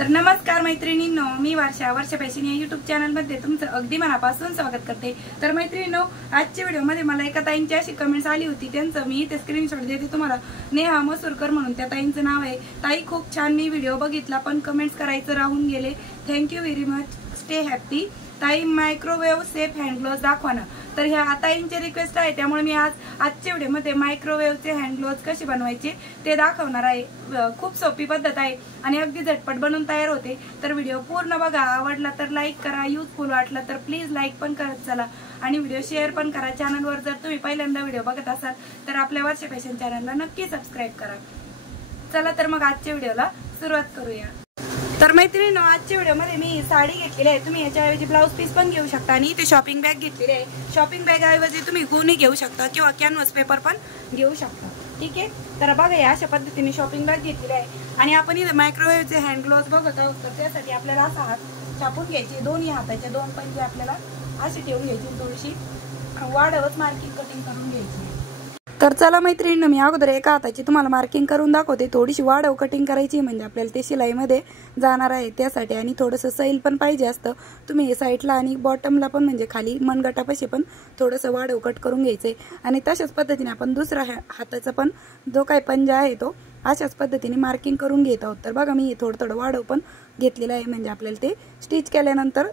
तर नमस्कार मैत्रिणींनो, मी वर्षा फॅशन या यूट्यूब चॅनलमध्ये तुमचं अगदी मनापासून स्वागत करते। तर मैत्रिणींनो, आजच्या व्हिडिओमध्ये मला एका ताईंची अशी कमेंट्स आली होती, त्यांचं मी ते स्क्रीनशॉट देते तुम्हाला। नेहा मसूरकर म्हणून त्या ताईंचं नाव आहे। ताई खूप छान मी व्हिडिओ बघितला पण कमेंट्स करायचं राहून गेले। Thank you very much, stay happy. ताई मायक्रोवेव्ह सेफ हँड ग्लोव्स दाखवा ना। तर ह्या ताईंची रिक्वेस्ट आहे, त्यामुळे मी आजच्या व्हिडिओमध्ये मायक्रोवेव्हचे हँड ग्लोव्स कसे बनवायचे ते दाखवणार आहे। खूप सोपी पद्धत आहे आणि अगदी झटपट बनवून तयार होते। तर व्हिडिओ पूर्ण बघा, आवडला तर लाईक करा, युजफुल वाटला तर प्लीज लाईक पण करत चला आणि व्हिडिओ शेअर पण करा। चॅनलवर जर तुम्ही पहिल्यांदा व्हिडिओ बघत असाल तर आपल्या वर्षा फॅशन चॅनलला नक्की सबस्क्राईब करा। चला तर मग आजच्या व्हिडिओला सुरुवात करूया। तर मैत्रिणींनो, आजच्या व्हिडिओमध्ये मी साडी घेतलेली आहे। तुम्ही याच्याऐवजी ब्लाउज पीस पण घेऊ शकता आणि इथे शॉपिंग बॅग घेतलेली आहे। शॉपिंग बॅग ऐवजी तुम्ही गोणी घेऊ शकता किंवा कॅनव्हास पेपर पण घेऊ शकता, ठीक आहे। तर बघा, या अशा पद्धतीने शॉपिंग बॅग घेतलेली आहे आणि आपण इथे मायक्रोवेव्हचे हँड ग्लोव्स बघत आहोत। तर त्यासाठी आपल्याला असा हात छापून घ्यायचे, दोन्ही हाताचे दोन पंजे आपल्याला अशी ठेवून घ्यायची, थोडीशी वाढवत मार्किंग कटिंग करून घ्यायची। तर चला मैत्रिणींनो, मी अगोदर एका हाताची तुम्हाला मार्किंग करून दाखवते। थोडीशी वाढव कटिंग करायची म्हणजे आपल्याला ते शिलाईमध्ये जाणार आहे त्यासाठी, आणि थोडंसं सैल पण पाहिजे असतं। तुम्ही हे साईडला आणि बॉटमला पण म्हणजे खाली मनगटापाशी पण थोडंसं वाढव कट करून घ्यायचंय। आणि तशाच पद्धतीने आपण दुसरा हाताचा पण जो काही पंजा आहे तो अशाच पद्धतीने मार्किंग करून घेत आहोत। तर बघा, मी थोडं थोडं वाढव पण घेतलेलं आहे म्हणजे आपल्याला ते स्टिच केल्यानंतर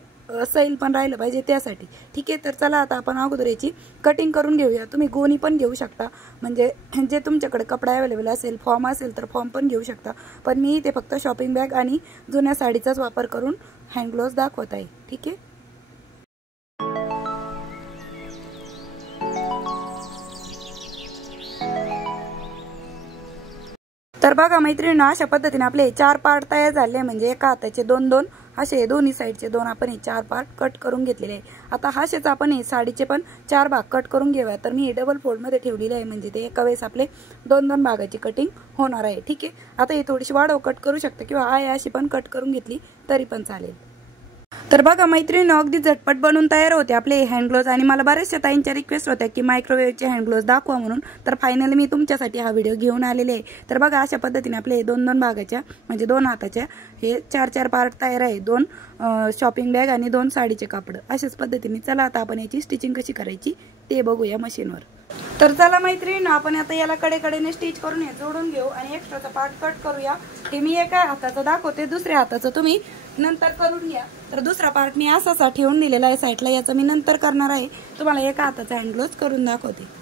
सैल पण राहिलं पाहिजे त्यासाठी, ठीक आहे। तर चला आता आपण अगोदर याची कटिंग करून घेऊया। तुम्ही गोणी पण घेऊ शकता, म्हणजे जे तुमच्याकडे कपडा अवेलेबल असेल, फॉर्म असेल तर फॉर्म पण घेऊ शकता, पण मी इथे फक्त शॉपिंग बॅग आणि जुन्या साडीचाच वापर करून हँड ग्लोव्स दाखवत आहे, ठीक आहे। तर बघा मैत्रिणींनो, अशा पद्धतीने आपले 4 पार्ट तयार झाले, म्हणजे एका हाताचे दोन दोन असे दोन्ही साईडचे दोन आपण हे 4 पार्ट कट करून घेतलेले आहे। आता हाशेच आपण हे साडीचे पण 4 भाग कट करून घेऊया। तर मी हे डबल फोल्ड मध्ये ठेवलेले आहे, म्हणजे ते एका वेळेस आपले दोन दोन भागाची कटिंग होणार आहे, ठीक आहे। आता हे थोडीशी वाढव कट करू शकता किंवा आहे अशी पण कट करून घेतली तरी पण चालेल। तर बघा मैत्रिणींनो, अगदी झटपट बनवून तयार होते आपले हँड ग्लोव्स। आणि मला बऱ्याचशा ताईंच्या रिक्वेस्ट होत्या की मायक्रोवेव्हचे हँड ग्लोव्स दाखवा म्हणून, तर फायनली मी तुमच्यासाठी हा व्हिडिओ घेऊन आलेले आहे। तर बघा, अशा पद्धतीने आपले दोन दोन भागाच्या म्हणजे दोन हाताच्या हे 4 पार्ट तयार आहे, दोन शॉपिंग बॅग आणि दोन साडीचे कापड अशाच पद्धतीने। चला आता आपण याची स्टिचिंग कशी करायची ते बघूया मशीनवर। तर चला मैत्रिणींनो, आपण आता याला कडेकडेने स्टिच करून हे जोडून घेऊ आणि एक्स्ट्राचा पार्ट कट करूया। हे मी एका हाताचं दाखवते, दुसऱ्या हाताचं तुम्ही नंतर करून घ्या। तर दुसरा पार्ट मी असा ठेवून दिलेला आहे साईडला, याचं मी नंतर करणार आहे। तुम्हाला एका हाताचा हँड ग्लोव्स करून दाखवते।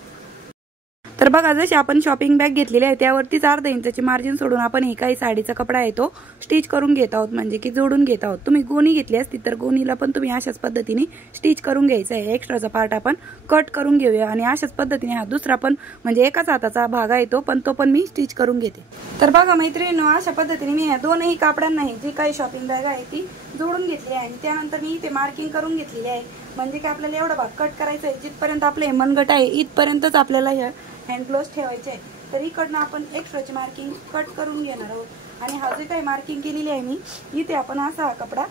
तर बघा, जशी आपण शॉपिंग बॅग घेतलेली आहे त्यावरतीच अर्धा इंचाची मार्जिन सोडून आपण हे काही साडीचा कपडा आहे तो स्टिच करून घेत आहोत, म्हणजे की जोडून घेत आहोत। तुम्ही गोणी घेतली असती तर गोणीला पण तुम्ही अशाच पद्धतीने स्टिच करून घ्यायचं आहे। एक्स्ट्राचा पार्ट आपण कट करून घेऊया आणि अशाच पद्धतीने हा दुसरा पण म्हणजे एकाच हाताचा भाग आहे तो पण मी स्टिच करून घेते। तर बघा मैत्रिणींनो, अशा पद्धतीने मी या दोनही कापडांना जी काही शॉपिंग बॅग आहे ती जोडून घेतली आहे आणि त्यानंतर मी इथे मार्किंग करून घेतलेली आहे, म्हणजे की आपल्याला एवढा भाग कट करायचा आहे जिथपर्यंत आपले मनगट आहे इथपर्यंतच आपल्याला ह्या हँड ग्लोव्स ठेवायचे आहे। तर इकडनं आपण एक्स्ट्राची मार्किंग कट करून घेणार आहोत आणि हा जे काही मार्किंग केलेली आहे मी इथे आपण असा हा कपडा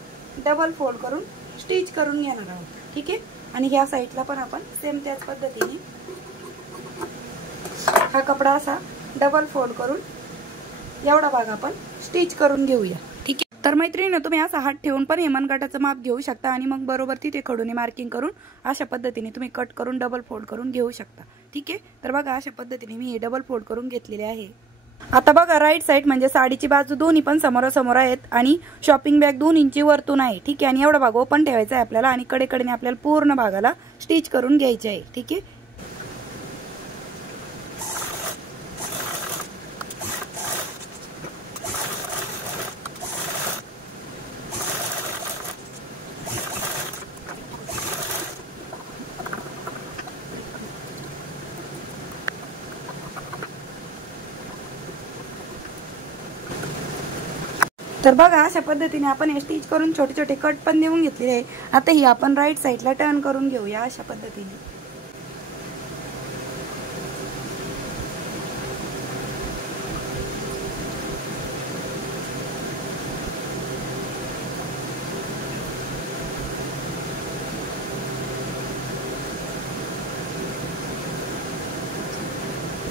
डबल फोल्ड करून स्टिच करून घेणार आहोत, ठीक आहे। आणि ह्या साईडला पण आपण सेम त्याच पद्धतीने हा कपडा असा डबल फोल्ड करून एवढा भाग आपण स्टिच करून घेऊया, ठीक आहे। तर मैत्रिणींनो, तुम्ही असा हात ठेवून पण हे मनगटाचं माप घेऊ शकता आणि मग बरोबर तिथे खडूने मार्किंग करून अशा पद्धतीने तुम्ही कट करून डबल फोल्ड करून घेऊ शकता, ठीक आहे। तर बघा, अशा पद्धतीने मी हे डबल फोल्ड करून घेतलेले आहे। आता बघा, राईट साईड म्हणजे साडीची बाजू दोन्ही पण समोरासमोर आहेत आणि शॉपिंग बॅग 2 इंची वरतून आहे, ठीक आहे। आणि एवढा भाग ओपन ठेवायचा आहे आपल्याला आणि कडेकडेने आपल्याला पूर्ण भागाला स्टिच करून घ्यायचे आहे, ठीक आहे। तर बघा, अशा पद्धतीने आपण हे स्टिच करून छोटे छोटे कट पण देऊन घेतलेले आहे। आता ही आपण राईट साईडला टर्न करून घेऊया अशा पद्धतीने।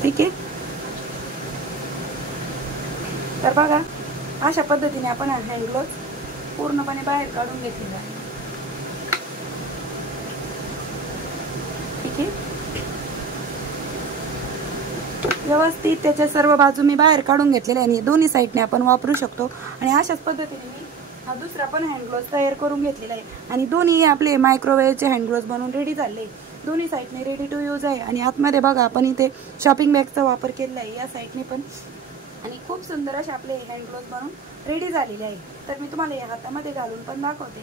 ठीक आहे। तर बघा, अशा पद्धतीने आपण हँड ग्लोव्ज पूर्णपणे बाहेर काढून घेतलेला आहे. ठीक आहे, व्यवस्थित त्याच्या सर्व बाजू मी बाहेर काढून घेतलेल्या आहे आणि दोन्ही साईडने आपण वापरू शकतो. आणि अशाच पद्धतीने मी हा दुसरा पण हँड ग्लोव्ज तयार करून घेतलेला आहे आणि दोन्ही आपले मायक्रोवेव्हचे हँड ग्लोव्ज बनवून रेडी झाले. दोन्ही साईडने रेडी टू यूज आहे. आणि आतमध्ये बघा आपण इथे शॉपिंग बॅगचा वापर केलेला आहे या साईडने पण. आणि खूप सुंदर असे आपले हँड ग्लोव्ज बनवून रेडी झालेले आहे. तर मी तुम्हाला या हातामध्ये घालून पण दाखवते.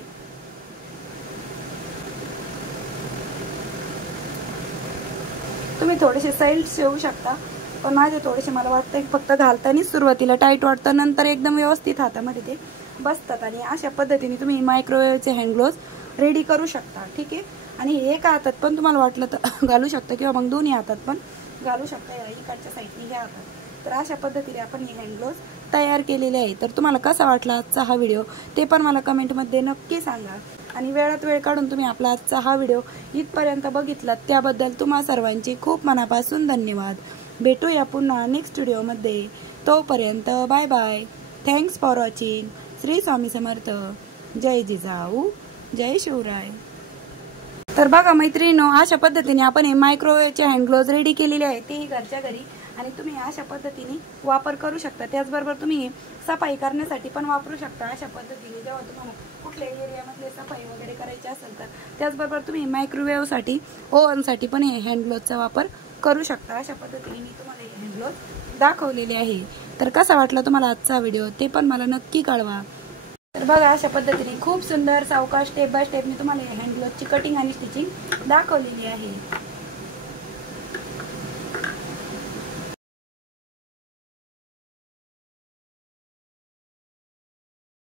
तुम्ही थोडेसे साईड ठेवू शकता, पण माझे थोडेसे मला वाटतं फक्त घालतानाच सुरुवातीला टाईट वाटतं, नंतर एकदम व्यवस्थित हातामध्ये ते बसतात. आणि अशा पद्धतीने तुम्ही मायक्रोवेव्हचे हँड ग्लोव्ज रेडी करू शकता. ठीक आहे, आणि एका हातात पण तुम्हाला वाटलं तर घालू शकता किंवा मग दोन्ही हातात पण घालू शकता, इकडच्या साईडने ह्या हातात. तर अशा पद्धतीने आपण हे हँड ग्लोव्ज तयार केलेले आहे. तर तुम्हाला कसा वाटला आजचा हा व्हिडिओ ते पण मला कमेंटमध्ये नक्की सांगा. आणि वेळात वेळ काढून तुम्ही आपला आजचा हा व्हिडिओ इथपर्यंत बघितलात त्याबद्दल तुम्हा सर्वांची खूप मनापासून धन्यवाद. भेटूया पुन्हा नेक्स्ट व्हिडिओमध्ये. तोपर्यंत bye bye. Thanks for watching. Shri Swami Samarth. जय जिजाऊ, जय शिवराय. तर बघा मैत्रिणींनो, अशा पद्धतीने आपण हे मायक्रोवेव्हचे हँड ग्लोव्ज रेडी केलेले आहे, तेही घरच्या घरी. आणि तुम्ही अशा पद्धतीने वापर करू शकता. त्याचबरोबर तुम्ही सफाई करण्यासाठी पण वापरू शकता अशा पद्धतीने. जेव्हा तुम्हाला कुठल्या एरियामध्ये सफाई वगैरे करायची असेल तर. त्याचबरोबर तुम्ही मायक्रोवेव्हसाठी ओव्हनसाठी पण हे हँड ग्लोव्जचा वापर करू शकता. अशा पद्धतीने मी तुम्हाला हे हँड ग्लोव्ज दाखवलेले आहे. तर कसा वाटला तुम्हाला आजचा व्हिडिओ ते पण मला नक्की कळवा. तर बघा अशा पद्धतीने खूप सुंदर सावकाश स्टेप बाय स्टेप मी तुम्हाला हँड ग्लोव्जची कटिंग आणि स्टिचिंग दाखवलेली आहे.